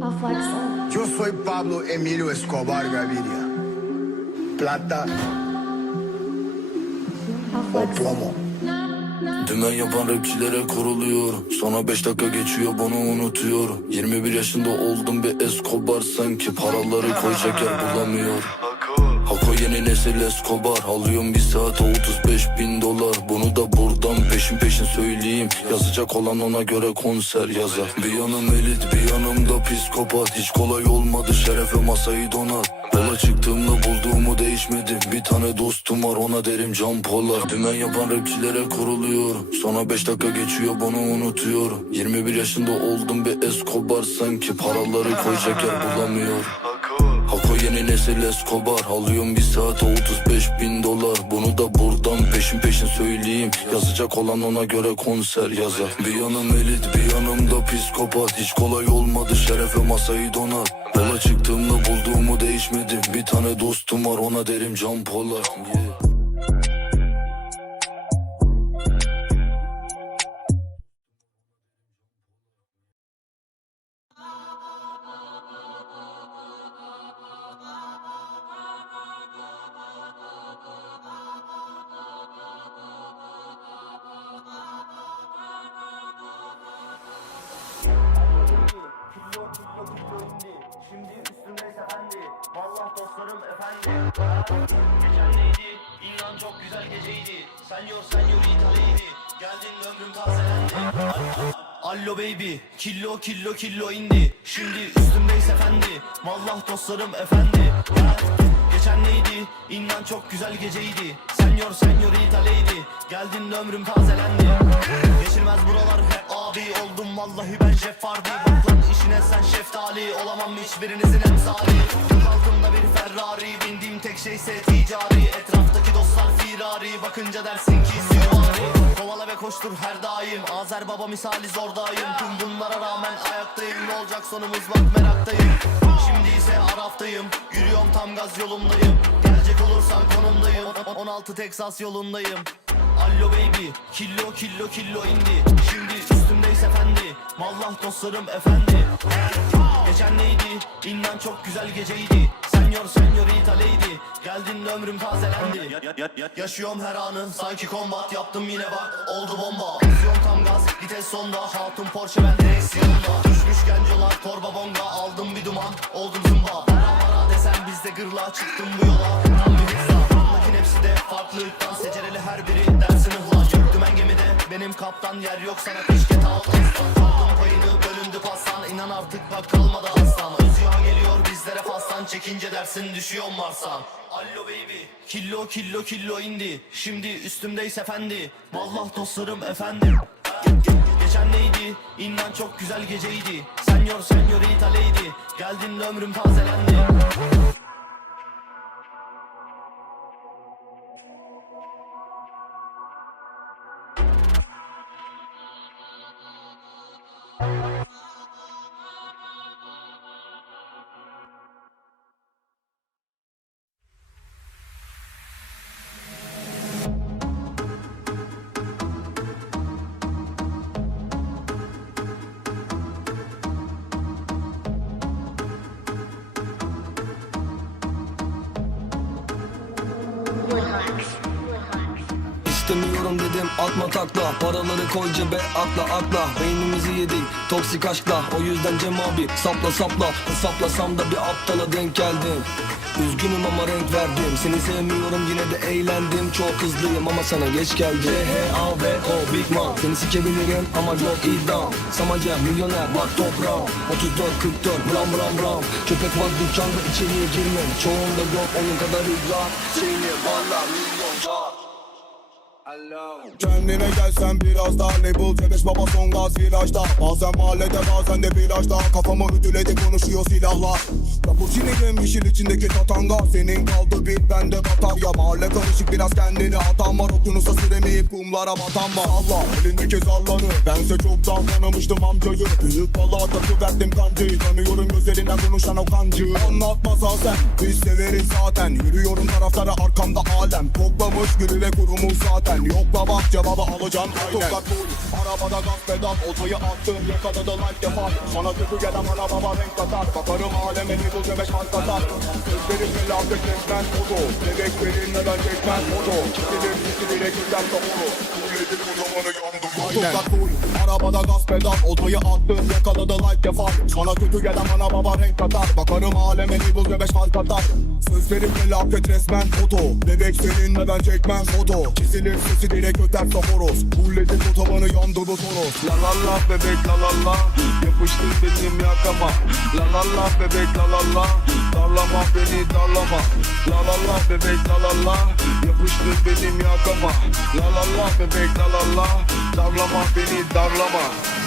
Yo soy Pablo Emilio Escobar Gaviria. Plata o plomo. Dümen yapan rapçilere kuruluyorum Sonra 5 dakika geçiyor bunu unutuyorum 21 yaşında oldum bir Escobar Sanki paraları koyacak yer bulamıyorum Hako yeni nesil Escobar. Alıyorum bir saate 35 bin dolar söyleyeyim Yazacak olan ona göre konser yazar. Bir yanım elit bir yanım da psikopat. Hiç kolay olmadı şerefe masayı donar Yola çıktığımda bulduğumu değişmedi Bir tane dostum var ona derim Can Polar Dümen yapan rapçilere kuruluyorum. Sonra 5 dakika geçiyor bunu unutuyorum. 21 yaşında oldum bir Escobar Sanki. Paraları koyacak yer bulamıyorum Hako yeni nesil Escobar. Alıyorum bir saate 35 bin dolar. Bunu da buradan peşin peşin söyleyeyim. Yazacak olan ona göre konser yazar. Bir yanım elit bir yanım da psikopat. Hiç kolay olmadı şerefe masayı donar. Yola çıktığımda bulduğumu değişmedi. Bir tane dostum var ona derim Can Polar yeah. Efendi tazelendi Allo baby Killo killo killo indi. Şimdi üstümdeyse fendi Vallah dostlarım efendi. Geçen neydi? İnan çok güzel geceydi Senyor senyor İtalya'ydı Geldin ömrüm tazelendi. Geçilmez buralar hep abi oldum vallahi ben Jeff Hardy Bak lan işine sen şeftali olamam hiçbirinizin emsali. Yok altımda bir Ferrari bindiğim tek şeyse ticari. Etraftaki dostlar firari bakınca dersin ki süvari. Kovala ve koştur her daim Azer baba misali zordayım. Tüm bunlara rağmen ayaktayım ne olacak sonumuz bak meraktayım. Şimdi ise Araf'tayım. Yürüyorum tam gaz yolundayım. Gelecek olursan konumdayım. 16 Texas yolundayım. Allo baby Killo killo killo indi. Şimdi üstümdeyse fendi Vallah dostlarım efendi. Geçen neydi? İnan çok güzel geceydi. Senyor senyorita lady Geldin ömrüm tazelendi. Yaşıyorum her anı sanki kombat Yaptım yine bak. Oldu bomba. Aksiyon tam gaz. Vites sonda. Hatun Porsche ben direksiyonda. Düşmüş gencolar torba bonga. Aldım bir duman. Oldum zımba. Para para desen bizde gırla Çıktım bu yola. Tam bir hızla Anlakin hepsi de farklılıktan Secereli her biri. Dersin ıhla benim kaptan Yer yok sana pişket al aslan payını bölündü pastan. İnan artık bak kalmadı aslan Özya geliyor bizlere fastan. Çekince dersin düşüyor Mars'tan. Allo baby. Killo killo killo indi. Şimdi üstümdeyse fendi Vallah dostlarım efendim Geçen neydi? İnan çok güzel geceydi. Senyor senyorita lady Geldin ömrüm tazelendi İstemiyorum dedim. Atma takla Paraları koy cebe akla akla Beynimizi yedik toksik aşkla. O yüzden Cem abi sapla sapla. Hesaplasam da bir aptala denk geldim. Üzgünüm ama renk verdim. Seni sevmiyorum yine de eğlendim. Çok hızlıyım ama sana geç geldi C-H-A-V-O Big Man Seni sikebilirim ama yok idam Samaca milyoner bak toprağım. 34-44 bram bram bram. Köpek var dükkanda içeriye girme. Çoğunda yok onun kadar idrak. Seni valla milyonca Kendine gelsen biraz daha label Cebeş baba son gaz virajda Bazen mahallede bazen de plajda. Kafamı ödüledi konuşuyor silahlar. Cappuccino'yim yeşil içindeki tatanga. Senin kaldı bir bende batarya Mahalle karışık biraz kendini atan var. Okyanusa süremeyip kumlara batan var. Allah elindeki zalları Bense çoktan tanımıştım amcayı. Büyük balığa takı verdim kancayı Tanıyorum gözlerin Senden konuşan o kancı Anlatmasa sen Biz severiz zaten. Yürüyorum taraflara arkamda alem Koklamış gülü ve kurumuş zaten. Yokla bak cevabı alacağım. Aynen. Tokak full Arabada gaz pedal Otoyu attım. Yakada da like yapar. Sana kötü gelen bana baba renk katar. Bakarım aleme bir bul göbek fark atar Gözlerim felaket resmen foto Bebek benimle ben çekmez foto Çizilir çizilir güzel doğru Kulledim bu zamanı yandım aynen. Tokak full Arabada gaz pedal Otoyu attım. Yakada da like yapar. Sana kötü gelen bana baba renk katar. Bakarım aleme bir bul göbek fark atar Sözlerim felaket resmen foto. Bebek seninle ben çekmem foto? Çizilir sesi direkt öter horoz Kulledim bu tabanı yandı bu La la la bebek la la la. Yapıştır benim yakama La la la bebek la la la. Darlama beni darlama. La la la bebek la la la. Yapıştır benim yakama La la la bebek la la la. Darlama beni darlama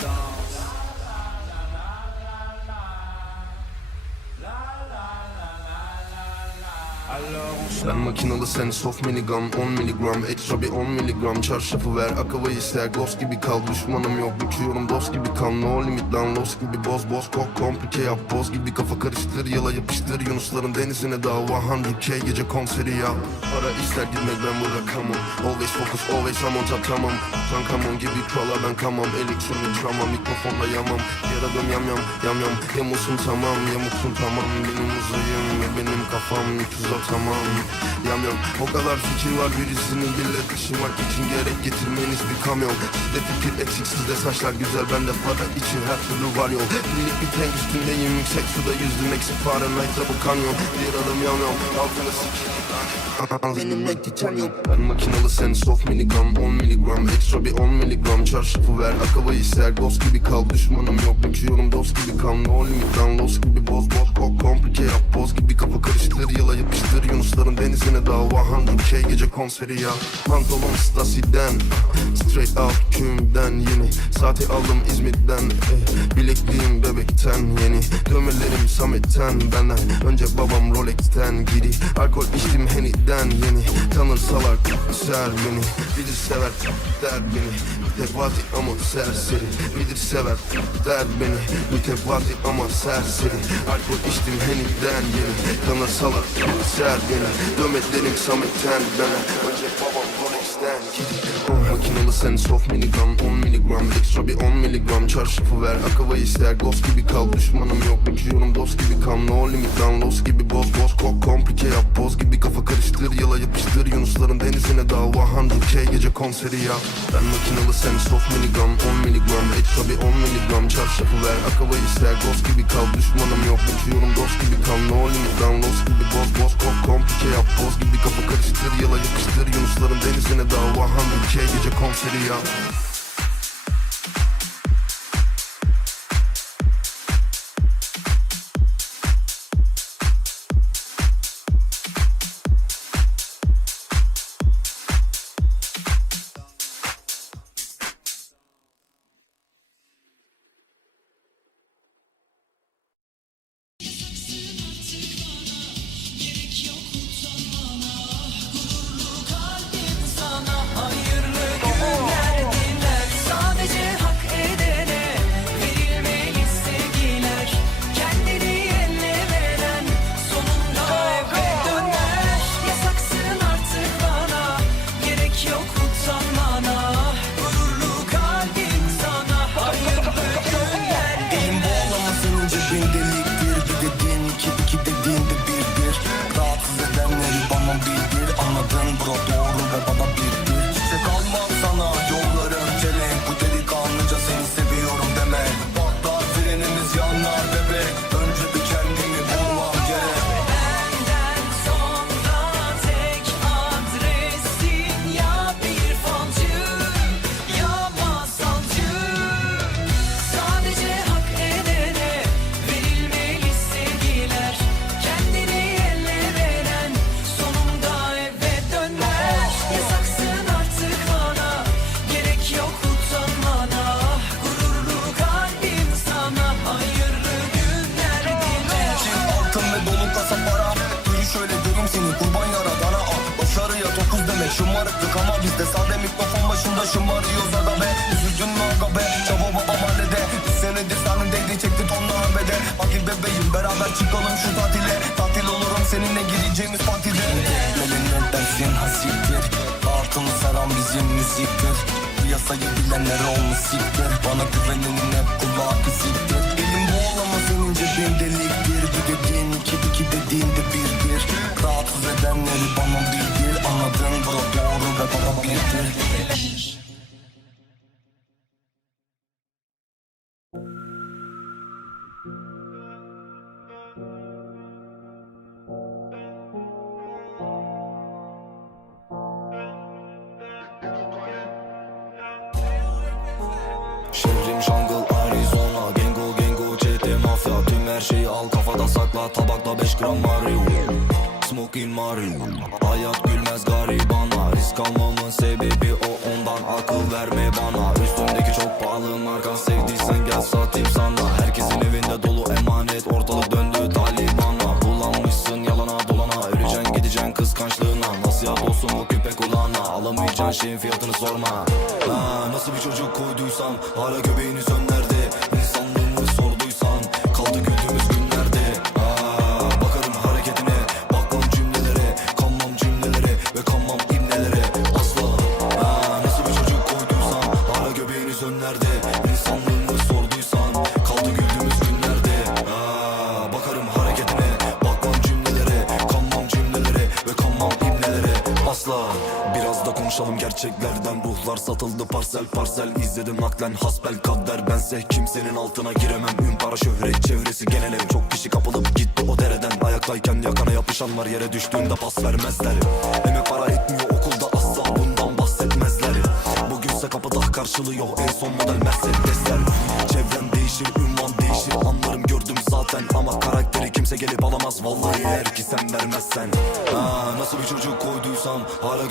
Aló. Ben makinalı sen soft minigun 10 miligram Ekstra bir 10 miligram Çarşafı ver akava ister Ghost gibi kal. Düşmanım yok Büküyorum dost gibi kal. No limit lan Lost gibi boz boz. Kok komplike yap Boz gibi kafa karıştır Yala yapıştır. Yunusların denizine dava 100k gece konseri yap. Para ister bu rakamım Always focus always I'm on top tamam. Sen come on gibi kurala ben kamam Elektronik travma mikrofonla yamam. Yaradım yam yam yam yam. Yamulsun tamam yamuksun tamam. Benim uzayım benim kafam 300 tamam Yam yam. O kadar fikir var birisini bile taşımak için gerek getirmeniz bir kamyon. Sizde fikir eksik sizde saçlar güzel bende para için her türlü var yol. Birlik bir tank üstündeyim yüksek suda yüzdüm eksik Fahrenheit'ta bu kanyon Bir adım yam yam altına sikeyim. Ben makinalı sen soft minigun 10 miligram Ekstra bir 10 miligram Çarşafı ver akava ister Ghost gibi kal. Düşmanım yok Büküyorum dost gibi kal. No limit lan Lost gibi boz boz Kok komplike yap Boz gibi kafa karıştır Yala yapıştır. Yunusların denizine dava 100k gece konseri ya? Pantolon Stasi'den Straight out kümden yeni. Saati aldım İzmit'ten eh, Bilekliğim bebekten yeni. Dövmelerim Samet'ten benden. Önce babam Rolex'ten giri Alkol içtim Henny'den yeni Tanırsalar ser beni. Bilir sever der beni. Mütevati ama serseri Bilir sever der beni. Mütevati ama serseri Alkol içtim Henny'den yeni. Tanırsalar ser beni. Dövmelerim Samet'ten benden Önce babam Rolex'ten giri Oh, makinalı sen soft minigun 10 miligram Ekstra bir 10 miligram Çarşafı ver akava ister. Ghost gibi kal düşmanım yok. Büküyorum dost gibi kal No limit lan. Lost gibi boz boz Kok komplike yap. Boz gibi kafa karıştır Yala yapıştır. Yunusların denizine dava 100k gece konseri ya Ben makinalı sen soft minigun 10 miligram. Ekstra bir 10 miligram Çarşafı ver. Akava ister Ghost gibi kal. Düşmanım yok. Büküyorum dost gibi kal No limit lan. Lost gibi boz boz Kok komplike yap. Boz gibi kafa karıştır Yala yapıştır. Yunusların denizine dava 100k gece konseri ya başında şımarıyoruz aga be. Üzücün mü aga be? Çavo baba mahallede Bir senedir senin değdi çekti tonla arbede Fakir bebeğim Beraber çıkalım şu tatile. Tatil olurum seninle gideceğimiz partide Gelin ne hasiktir. Altını saran bizim müziktir. Piyasayı bilenler olmuş siktir. Bana güvenenin hep kulağı kızıktır Elim bağlama senin cebin deliktir. Bir dediğin iki iki dediğin de bir bir Rahatsız edenleri bana bildir. Anladın bro doğru ve bana bildir kafada sakla Tabakta 5 gram Mario Smoking Mario Hayat gülmez garibana. Risk almamın sebebi o ondan Akıl verme bana. Üstümdeki çok pahalı marka Sevdiysen gel satayım sana. Herkesin evinde dolu emanet Ortalık döndü talibana Bulanmışsın yalana dolana Öleceksin gideceksin kıskançlığına. Nasihat olsun bu köpek kulağına Alamayacağın şeyin fiyatını sorma. Ha, Nasıl bir çocuk koyduysam Hala göbeğini sönderdi İnsanlığımı sorduysan Kaldı güldüğümüz günlerde. Aa, Bakarım hareketine Bakmam cümlelere Kanmam cümlelere Ve kanmam imlelere Asla Biraz da konuşalım gerçeklerden. Ruhlar satıldı parsel parsel. İzledim naklen hasbel kader Bense kimsenin altına giremem. Ün para şöhret çevresi genel ev Çok kişi kapılıp gitti o dereden. Ayaktayken yakana yapışan var yere düştüğünde pas vermezler. Emek para etmiyor yok en son model Mercedesler Çevrem değişir ünvan değişir. Anlarım gördüm zaten. Ama karakteri kimse gelip alamaz. Vallahi eğer ki sen vermezsen. Ha, Nasıl bir çocuk koyduysam hala